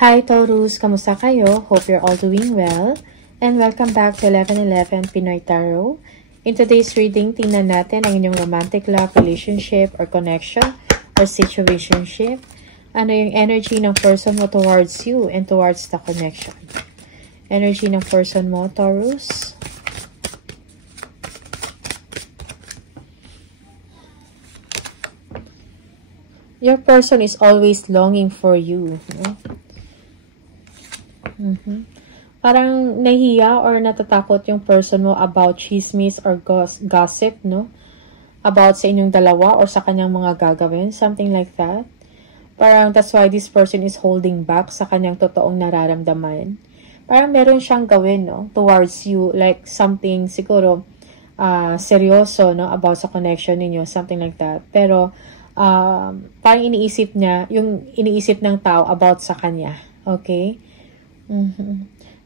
Hi Taurus, kamusta kayo? Hope you're all doing well. And welcome back to 1111 Pinoy Tarot. In today's reading, tingnan natin ang inyong romantic love, relationship, or connection, or situationship. Ano yung energy ng person mo towards you and towards the connection? Energy ng person mo, Taurus. Your person is always longing for you. No? Parang nahiya or natatakot yung person mo about chismis or gossip, no? About sa inyong dalawa or sa kanyang mga gagawin. Something like that. Parang that's why this person is holding back sa kanyang totoong nararamdaman. Parang meron siyang gawin, no? Towards you. Like something siguro seryoso, no? About sa connection ninyo. Something like that. Pero parang iniisip niya, yung iniisip ng tao about sa kanya. Okay?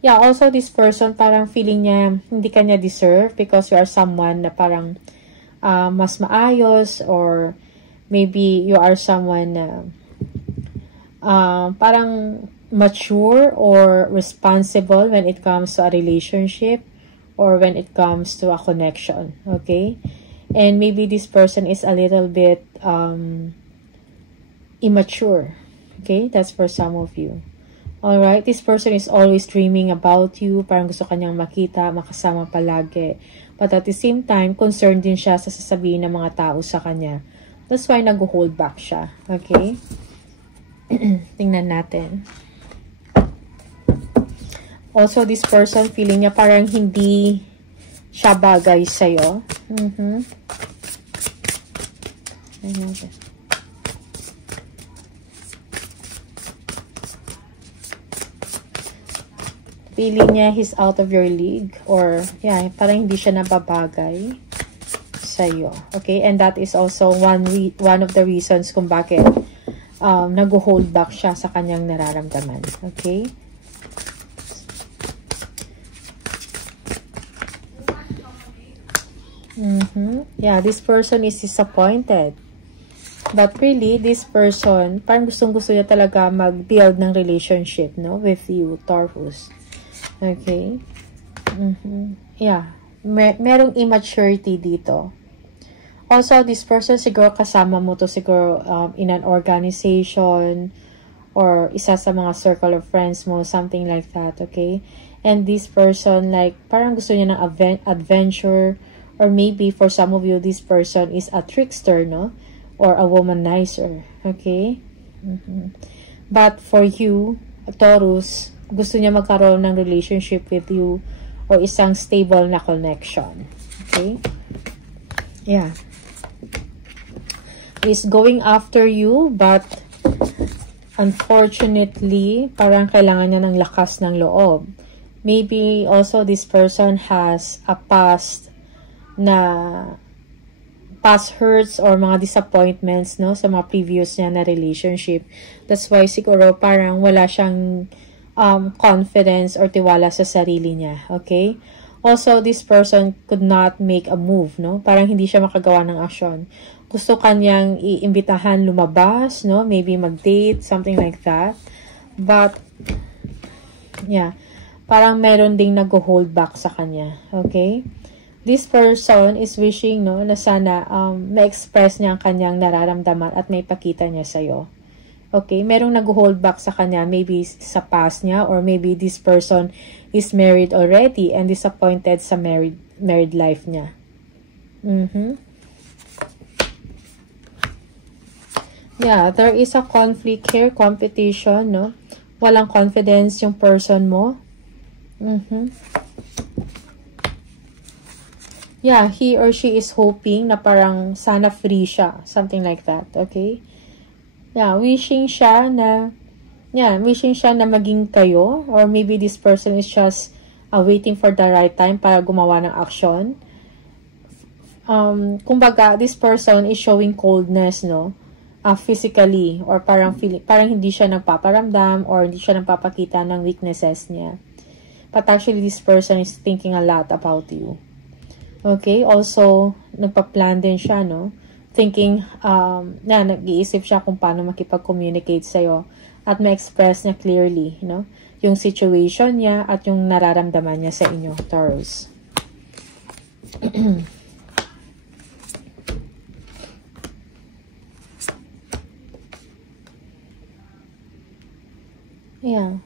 Yeah, also this person, parang feeling niya hindi kanya deserve because you are someone na parang mas maayos, or maybe you are someone na parang mature or responsible when it comes to a relationship or when it comes to a connection. Okay? And maybe this person is a little bit immature. Okay? That's for some of you. Alright? This person is always dreaming about you. Parang gusto kanyang makita, makasama palagi. But at the same time, concerned din siya sa sasabihin ng mga tao sa kanya. That's why nag-hold back siya. Okay? Tingnan natin. Also, this person, feeling niya parang hindi siya bagay sa'yo. Feeling niya he's out of your league, or yeah, parang hindi siya nababagay sa'yo. Okay? And that is also one of the reasons kung bakit nag-hold back siya sa kanyang nararamdaman. Okay? Yeah, this person is disappointed. But really, this person, parang gustong-gusto niya talaga mag-build ng relationship, no? With you, Taurus. Okay? Yeah. Merong immaturity dito. Also, this person, siguro kasama mo to siguro in an organization or isa sa mga circle of friends mo, something like that, okay? And this person, like, parang gusto niya ng adventure, or maybe for some of you, this person is a trickster, no? Or a womanizer, okay? But for you, Taurus, gusto niya magkaroon ng relationship with you or isang stable na connection. Okay? Yeah. He's going after you, but unfortunately, parang kailangan niya ng lakas ng loob. Maybe also this person has a past hurts or mga disappointments, no, sa mga previous niya na relationship. That's why siguro parang wala siyang confidence or tiwala sa sarili niya. Okay? Also, this person could not make a move, no? Parang hindi siya makagawa ng aksyon. Gusto kanyang iimbitahan lumabas, no? Maybe mag-date, something like that. But, yeah. Parang meron ding nag-hold back sa kanya. Okay? This person is wishing, no, na sana ma-express niya ang kanyang nararamdaman at may pakita niya sa'yo. Okay? Merong nag-hold back sa kanya, maybe sa past niya, or maybe this person is married already and disappointed sa married life niya. Yeah, there is a conflict here, competition, no? Walang confidence yung person mo. Yeah, he or she is hoping na parang sana free siya. Something like that, okay? Yeah, wishing siya na maging kayo. Or maybe this person is just waiting for the right time para gumawa ng action. Kumbaga, this person is showing coldness, no? Physically. Or parang hindi siya nagpaparamdam or hindi siya nagpapakita ng weaknesses niya. But actually, this person is thinking a lot about you. Okay? Also, nagpa-plan din siya, no? Thinking, nag-iisip siya kung paano makipag-communicate sa'yo at ma-express niya clearly, no? Yung situation niya at yung nararamdaman niya sa inyo, Taurus. Yeah.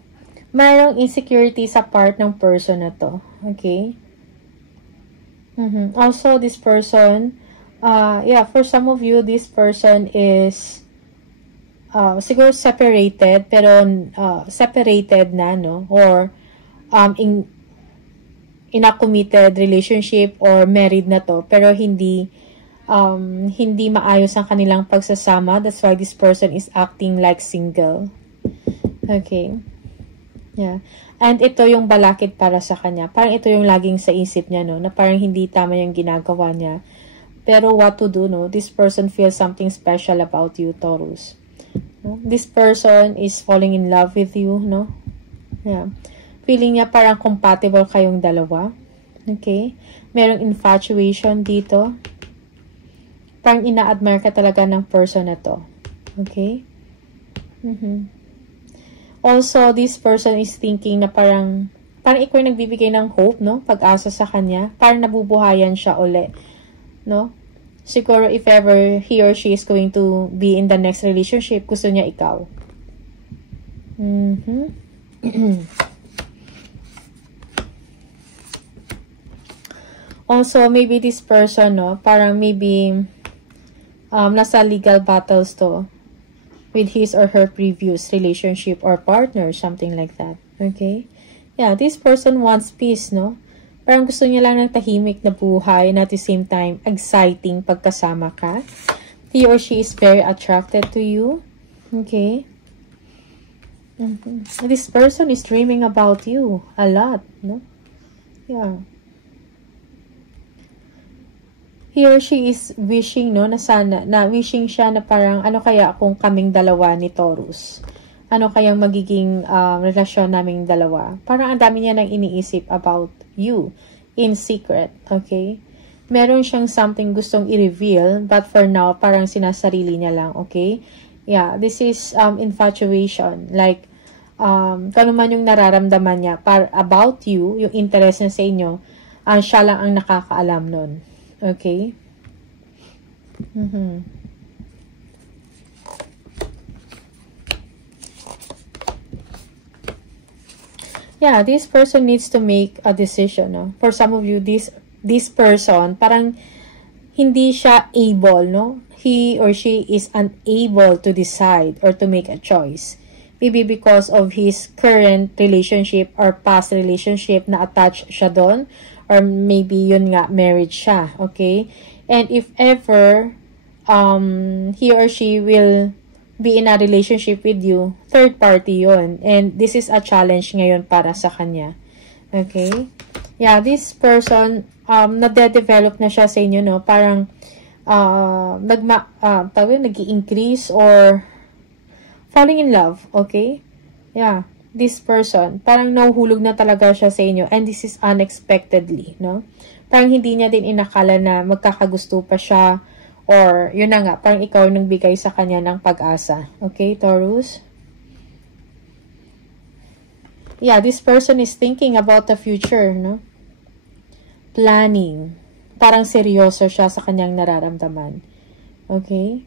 Mayroong insecurity sa part ng person na to. Okay? Also, this person, yeah, for some of you, this person is siguro separated, pero separated na, no? Or in a committed relationship or married na to, pero hindi maayos ang kanilang pagsasama. That's why this person is acting like single. Okay. Yeah. And ito yung balakid para sa kanya. Parang ito yung laging sa isip niya, no? Na parang hindi tama yung ginagawa niya. Pero what to do, no? This person feels something special about you, Taurus. No? This person is falling in love with you, no? Yeah. Feeling niya parang compatible kayong dalawa. Okay? Merong infatuation dito. Parang ina-admire ka talaga ng person na to. Okay? Also, this person is thinking na parang ikaw yung nagbibigay ng hope, no? Pag-asa sa kanya. Parang nabubuhayan siya uli, no? Siguro if ever he or she is going to be in the next relationship, gusto niya ikaw. Also, maybe this person, no? Parang maybe nasa legal battles to with his or her previous relationship or partner, something like that. Okay? Yeah, this person wants peace, no? Parang gusto niya lang ng tahimik na buhay and at the same time, exciting pagkasama ka. He or she is very attracted to you. Okay? This person is dreaming about you a lot, no? Yeah. He or she is wishing, no, na sana, na wishing siya na parang, ano kaya kung kaming dalawa ni Taurus? Ano kayang magiging relasyon naming dalawa? Parang ang dami niya nang iniisip about you in secret, okay? Meron siyang something gustong i-reveal, but for now, parang sinasarili niya lang, okay? Yeah, this is infatuation. Like, kung ano man yung nararamdaman niya about you, yung interest niya sa inyo, siya lang ang nakakaalam nun. Okay? Yeah, this person needs to make a decision, no? For some of you, this person, parang hindi siya able, no? He or she is unable to decide or to make a choice. Maybe because of his current relationship or past relationship na attached siya doon. Or maybe yun nga, marriage siya, okay? And if ever, he or she will be in a relationship with you, third party yun. And this is a challenge ngayon para sa kanya. Okay? Yeah, this person, nade-develop na siya sa inyo, no? Parang, nag-i-increase or falling in love, okay? Yeah. This person, parang nahuhulog na talaga siya sa inyo and this is unexpectedly, no? Parang hindi niya din inakala na magkakagusto pa siya or yun na nga, parang ikaw nang bigay sa kanya ng pag-asa. Okay, Taurus? Yeah, this person is thinking about the future, no? Planning. Parang seryoso siya sa kanyang nararamdaman. Okay?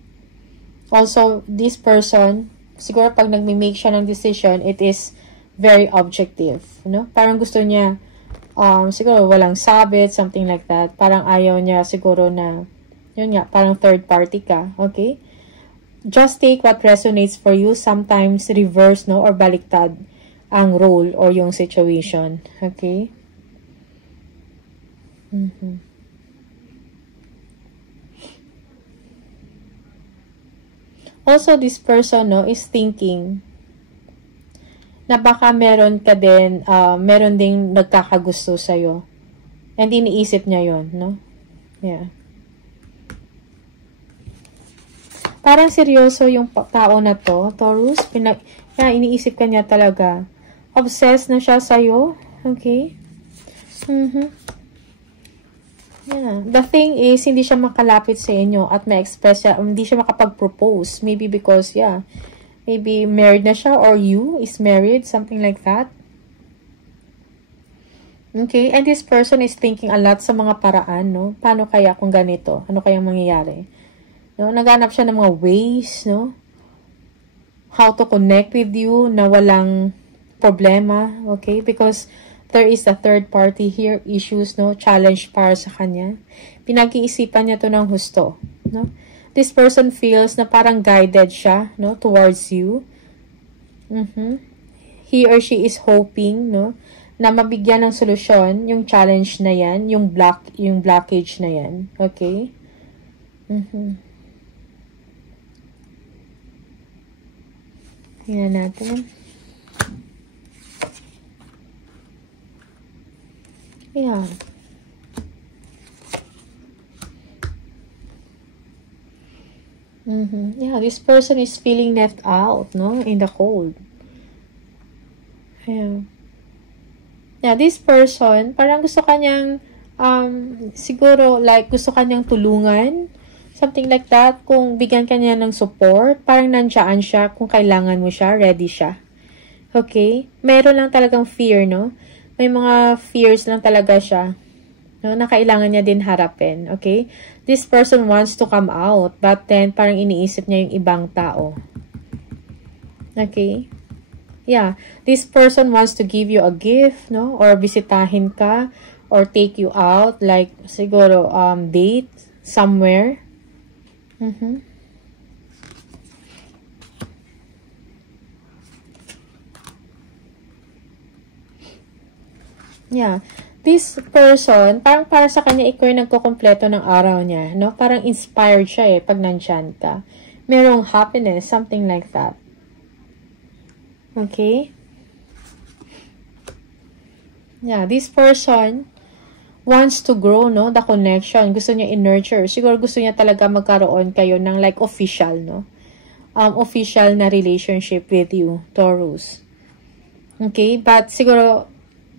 Also, this person, siguro pag nagme-make siya ng decision, it is very objective, no? Parang gusto niya, siguro walang sabit, something like that. Parang ayaw niya siguro na, yun nga, parang third party ka, okay? Just take what resonates for you. Sometimes reverse, no? Or baliktad ang role or yung situation, okay? Also, this person, no, is thinking na baka meron ka din, meron ding nagkakagusto sa'yo. And iniisip niya yon, no? Yeah. Parang seryoso yung tao na to, Taurus. Iniisip ka niya talaga. Obsessed na siya sa'yo. Okay? Yeah. The thing is, hindi siya makalapit sa inyo at ma-express siya, hindi siya makapag-propose. Maybe because, yeah, Maybe married na siya or you is married, something like that. Okay, and this person is thinking a lot sa mga paraan, no? Paano kaya kung ganito? Ano kayang mangyayari? No? Naghanap siya ng mga ways, no? How to connect with you na walang problema, okay? Because there is a third party here, issues, no? Challenge para sa kanya. Pinag-iisipan niya to ng husto, no? This person feels na parang guided siya, no? Towards you. He or she is hoping, no? Na mabigyan ng solusyon yung challenge na yan, yung blockage na yan. Okay? Tingnan natin. Yeah. Yeah, this person is feeling left out, no? In the cold. Yeah. Yeah, this person, parang gusto kanyang, siguro, like, gusto kanyang tulungan, something like that. Kung bigyan kanya ng support, parang nandiyan siya, kung kailangan mo siya, ready siya. Okay? Meron lang talagang fear, no? May mga fears lang talaga siya, no? Na kailangan niya din harapin. Okay? This person wants to come out, but then, parang iniisip niya yung ibang tao. Okay? Yeah, this person wants to give you a gift, no? Or bisitahin ka, or take you out, like, siguro, date, somewhere. Yeah, this person, parang para sa kanya, ikaw yung nagkukumpleto ng araw niya, no? Parang inspired siya pag nandyan ka. Merong happiness, something like that. Okay? Yeah, this person wants to grow, no? The connection. Gusto niya i-nurture. Siguro gusto niya talaga magkaroon kayo ng like official, no? Official na relationship with you, Taurus. Okay? But siguro,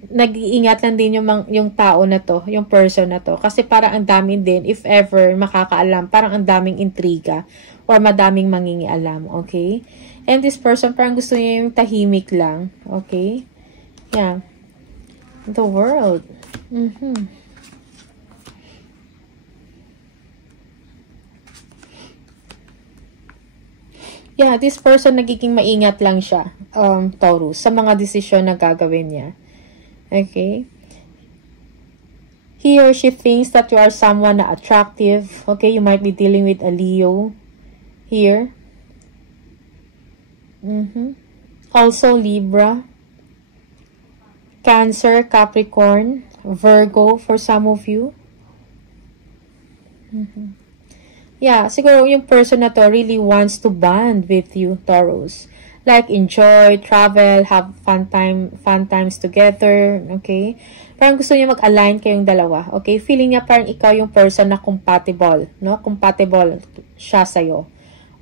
nag-iingat lang din yung tao na to, yung person na to. Kasi parang ang dami din, if ever makakaalam, parang ang daming intriga or madaming mangingialam. Okay? And this person, parang gusto niya yung tahimik lang. Okay? Yeah. The world. Yeah, this person, nagiging maingat lang siya, Taurus, sa mga desisyon na gagawin niya. Okay? He or she thinks that you are someone na attractive. Okay? You might be dealing with a Leo here. Also Libra, Cancer, Capricorn, Virgo for some of you. Yeah, siguro yung person na to really wants to bond with you, Taurus. Like enjoy, travel, have fun times together, okay? Parang gusto niya mag-align kayong dalawa, okay? Feeling niya parang ikaw yung person na compatible, no? Compatible siya sa'yo.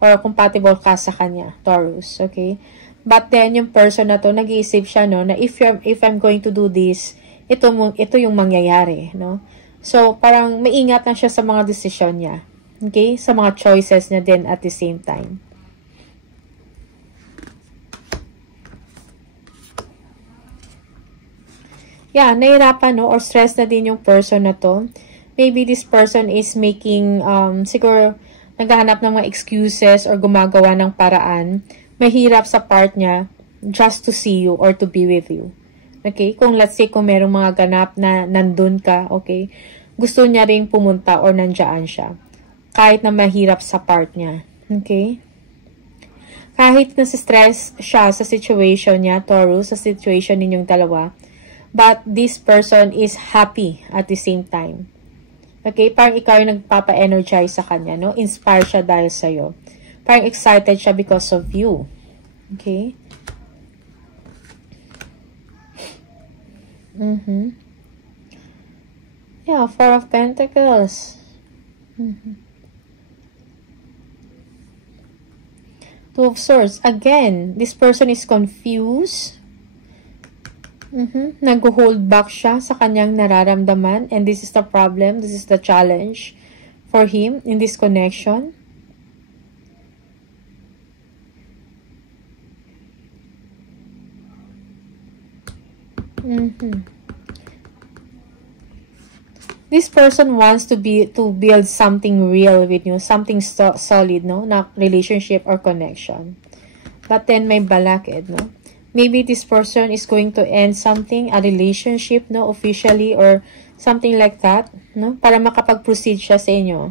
Or compatible ka sa kanya, Taurus, okay? But then, yung person na to, nag-iisip siya, no, na if I'm going to do this, ito yung mangyayari, no? So, parang maingat lang siya sa mga desisyon niya, okay? Sa mga choices niya din at the same time. Yeah, nahirapan, no, or stress na din yung person na to. Maybe this person is making, siguro, naghahanap ng mga excuses or gumagawa ng paraan, mahirap sa part niya just to see you or to be with you. Okay? Kung let's say, kung merong mga ganap na nandun ka, okay? Gusto niya ring pumunta or nandiyan siya. Kahit na mahirap sa part niya. Okay? Kahit na stress siya sa situation niya, Taurus, sa situation ninyong dalawa, but this person is happy at the same time. Okay, parang ikaw yung nagpapa-energize sa kanya, no? Inspire siya dahil sa'yo. Parang excited siya because of you. Okay? Yeah, Four of Pentacles. Two of Swords. Again, this person is confused. Nag-hold back siya sa kanyang nararamdaman, and this is the problem, this is the challenge for him in this connection. This person wants to build something real with you, something solid, no, na relationship or connection. But then may balakid, no. Maybe this person is going to end something, a relationship, no, officially or something like that, no, para makapag-proceed siya sa inyo.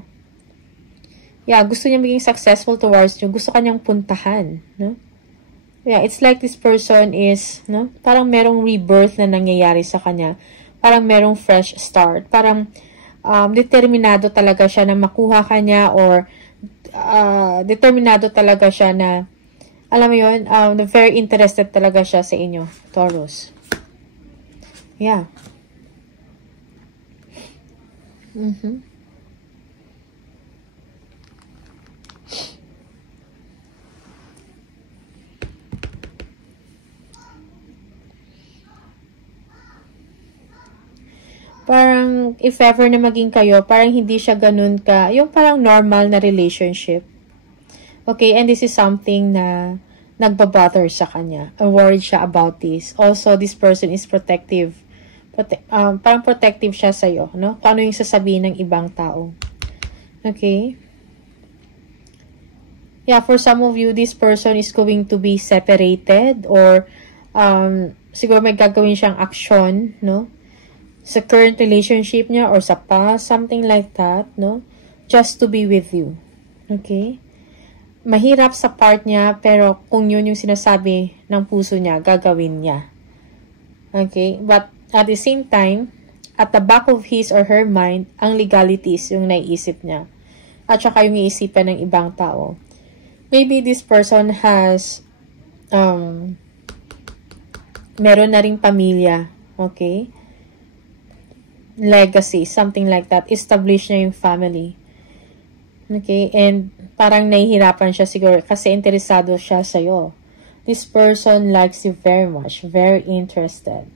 Yeah, gusto niya maging successful towards you, gusto kanyang puntahan, no. Yeah, it's like this person is, no, parang merong rebirth na nangyayari sa kanya. Parang merong fresh start. Parang determinado talaga siya na makuha ka niya or determinado talaga siya na, alam mo yun, very interested talaga siya sa inyo, Taurus. Yeah. Parang, if ever na maging kayo, parang hindi siya ganun ka, yung parang normal na relationship. Okay, and this is something na nagbabother sa kanya. Worried siya about this. Also, this person is protective. Parang protective siya sa'yo, no? Kung ano yung sasabihin ng ibang tao. Okay? Yeah, for some of you, this person is going to be separated or siguro may gagawin siyang action, no? Sa current relationship niya or sa past, something like that, no? Just to be with you. Okay? Mahirap sa part niya, pero kung yun yung sinasabi ng puso niya, gagawin niya. Okay? But at the same time, at the back of his or her mind, ang legalities yung naiisip niya. At saka yung iisipan ng ibang tao. Maybe this person has meron na ring pamilya. Okay? Legacy, something like that. Establish na yung family. Okay? And parang nahihirapan siya siguro kasi interesado siya sa'yo. This person likes you very much. Very interested.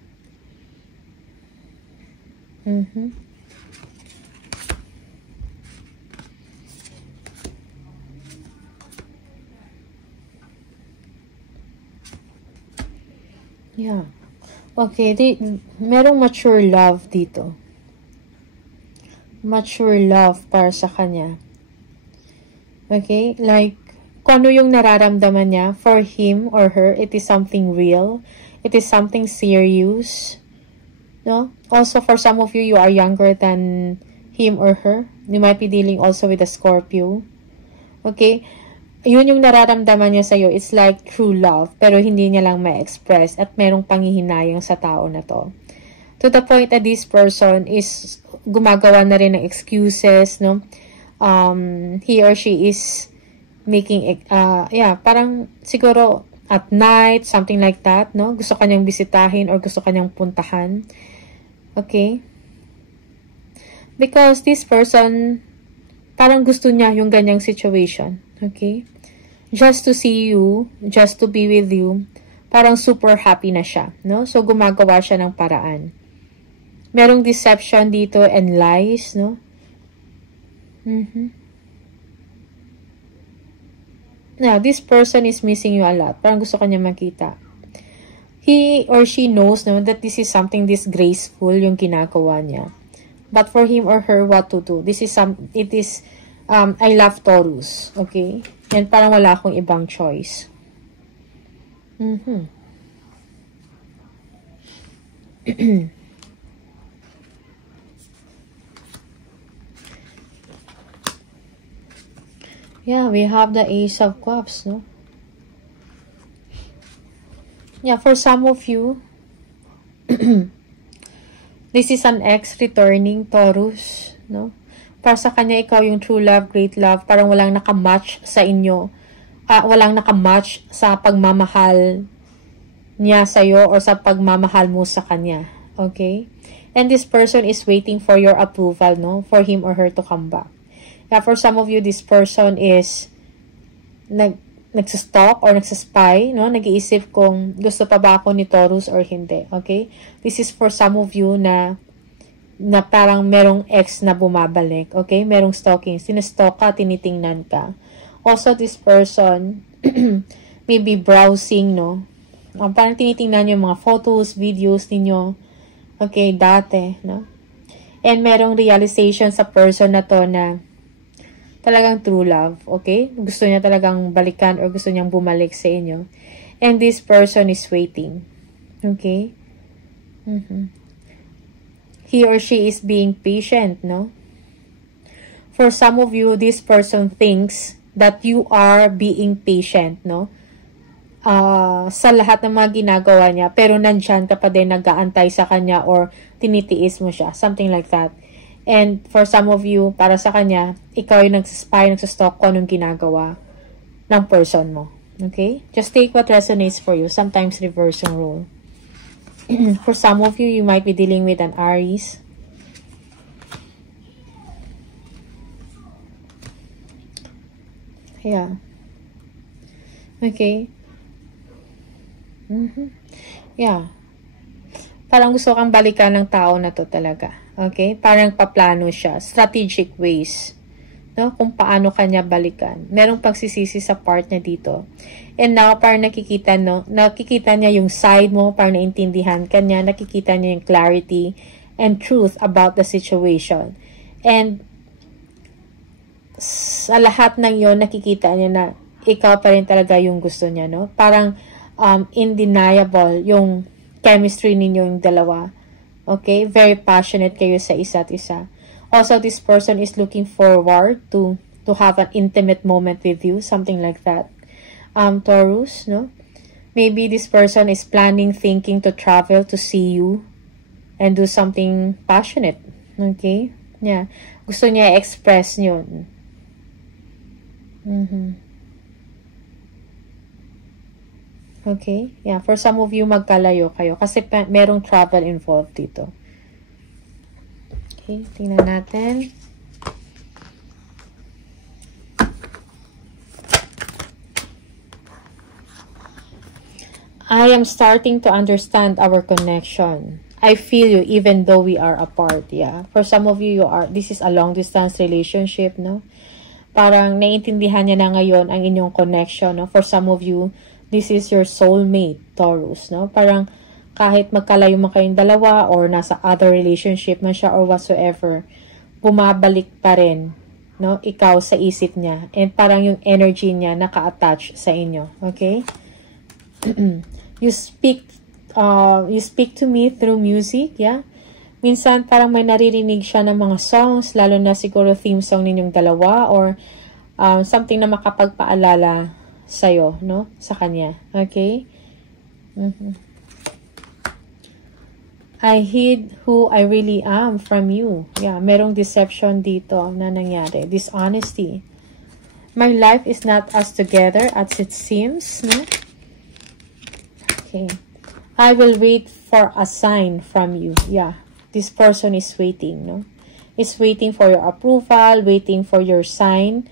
Yeah. Okay. Merong mature love dito. Mature love para sa kanya. Okay? Like, kung ano yung nararamdaman niya, for him or her, it is something real. It is something serious. No? Also, for some of you, you are younger than him or her. You might be dealing also with a Scorpio. Okay? Yun yung nararamdaman niya sa'yo. It's like true love. Pero hindi niya lang ma-express at merong panghihinayang sa tao na to. To the point that this person is gumagawa na rin ng excuses, no? He or she is making, parang siguro at night, something like that, no? Gusto kanyang bisitahin or gusto kanyang puntahan. Okay? Because this person, parang gusto niya yung ganyang situation. Okay? Just to see you, just to be with you, parang super happy na siya, no? So, gumagawa siya ng paraan. Merong deception dito and lies, no? Now, this person is missing you a lot. Parang gusto kanya makita. He or she knows, no, that this is something disgraceful yung ginagawa niya. But for him or her, what to do? I love Taurus. Okay? Yan, parang wala akong ibang choice. Yeah, we have the Ace of Cups, no? Yeah, for some of you, this is an ex returning Taurus, no? Para sa kanya, ikaw yung true love, great love, parang walang nakamatch sa inyo. Walang nakamatch sa pagmamahal niya sa'yo or sa pagmamahal mo sa kanya. Okay? And this person is waiting for your approval, no? For him or her to come back. Yeah, for some of you, this person is nagsastalk or nagsaspy, no? Nag-iisip kung gusto pa ba ako ni Taurus or hindi. Okay? This is for some of you na parang merong ex na bumabalik. Okay? Merong stalking. Sinastalk ka, tinitingnan ka. Also, this person may be browsing, no? Parang tinitingnan yung mga photos, videos ninyo. Okay, dati, no? And merong realization sa person na to na talagang true love, okay? Gusto niya talagang balikan or gusto niyang bumalik sa inyo. And this person is waiting. Okay? He or she is being patient, no? For some of you, this person thinks that you are being patient, no? Sa lahat ng mga ginagawa niya, pero nandyan ka pa din nag-aantay sa kanya or tinitiis mo siya. Something like that. And for some of you, para sa kanya, ikaw yung nagsaspy, nagsastalk ko anong ginagawa ng person mo. Okay? Just take what resonates for you. Sometimes reverse yung role. For some of you, you might be dealing with an Aries. Yeah. Okay. Yeah. Parang gusto kang balikan ng tao na to talaga. Okay? Parang paplano siya. Strategic ways. No? Kung paano kanya balikan. Merong pagsisisi sa part niya dito. And now, parang nakikita niya yung side mo, parang naintindihan ka niya, nakikita niya yung clarity and truth about the situation. And sa lahat ng yon nakikita niya na ikaw pa rin talaga yung gusto niya, no? Parang undeniable yung chemistry ninyong dalawa. Okay? Very passionate kayo sa isa't isa. Also, this person is looking forward to have an intimate moment with you, something like that. Taurus, no? Maybe this person is planning, thinking to travel to see you and do something passionate. Okay? Yeah. Gusto niya i-express yun. Okay? Yeah, for some of you, magkalayo kayo kasi merong travel involved dito. Okay, tingnan natin. I am starting to understand our connection. I feel you even though we are apart. Yeah. For some of you, this is a long distance relationship, no? Parang naiintindihan niya na ngayon ang inyong connection, no? For some of you, this is your soulmate, Taurus, no? Parang kahit magkalayo man kayong dalawa or nasa other relationship man siya or whatsoever, bumabalik pa rin, no? Ikaw sa isip niya. And parang yung energy niya naka-attach sa inyo. Okay? You speak to me through music, yeah? Minsan parang may naririnig siya ng mga songs, lalo na siguro theme song ninyong dalawa or something na makapagpaalala sa'yo, no? Sa kanya. Okay? I hid who I really am from you. Yeah, merong deception dito na nangyari. Dishonesty. My life is not as together as it seems, no? Okay. I will wait for a sign from you. Yeah, this person is waiting, no? It's waiting for your approval, waiting for your sign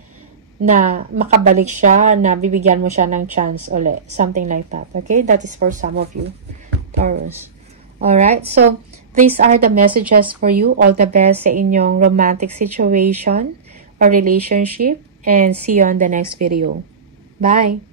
na makabalik siya, na bibigyan mo siya ng chance ulit. Something like that. Okay? That is for some of you, Taurus. Alright? So, these are the messages for you. All the best sa inyong romantic situation or relationship. And see you on the next video. Bye!